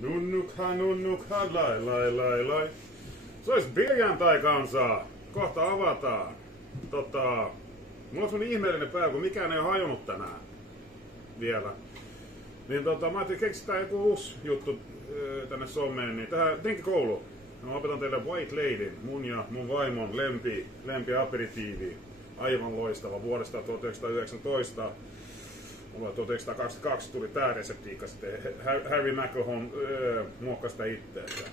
Nunnukha, lai. Se olisi perjantai-kansaa. Kohta avataan. Mulla on semmonen ihmeellinen päivä, kun mikään ei ole hajonnut tänään. Vielä. Niin mä ajattelin keksitään joku uusi juttu tänne someen, niin tähän tenkikouluun. Mä opetan teille White Ladyn, mun ja mun vaimon lempi aperitiivi. Aivan loistava vuodesta 1919. 1922 tuli tää reseptiikka sitten. Harry McElhone muokkasi sitä itteensä.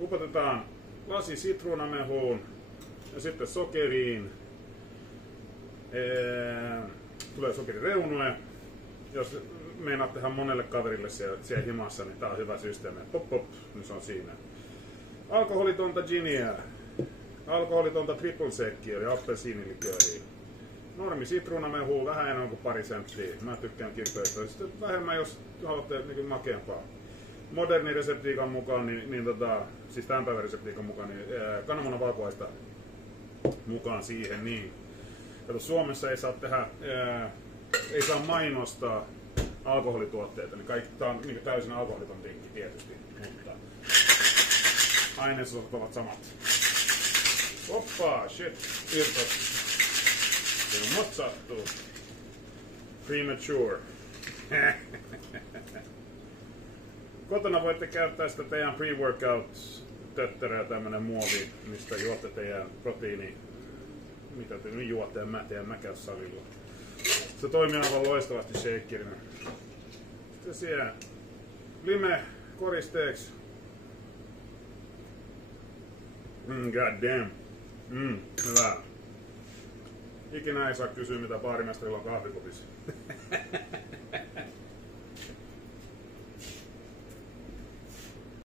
Upotetaan lasi sitruunamehuun ja sitten sokeriin. Tulee sokerireunoja. Jos meinaat tehdä monelle kaverille siellä himassa, niin tää on hyvä systeemi. Pop, niin se on siinä. Alkoholitonta giniä. Alkoholitonta triple seckia eli appelsiinilikööriä. Normi sitruunamehua, vähän enemmän kuin pari senttiä. Mä tykkään kirpeistä. Sitten vähemmän, jos haluatte niin makeampaa. Modernin reseptiikan mukaan, siis tämän päivän reseptiikan mukaan, niin kananmunan valkuaista mukaan siihen. Niin. Kato, Suomessa ei saa tehdä, ei saa mainostaa alkoholituotteita. Eli kaikki, tää on niin täysin alkoholiton drinkki tietysti, mutta ainesosat ovat samat. Hoppa, shit, irtos. Se on motsattu. Premature. Kotona voitte käyttää sitä teidän pre-workout-tötterää, tämmönen muovi, mistä juotte teidän proteiini, mitä te nyt juotte, mä teen mäkäyssalilla. Se toimii aivan loistavasti shakerina. Sitten siellä lime koristeeksi. God damn. Hyvä. Ikinä ei saa kysyä, mitä baarimestarilla on kahvikopissa.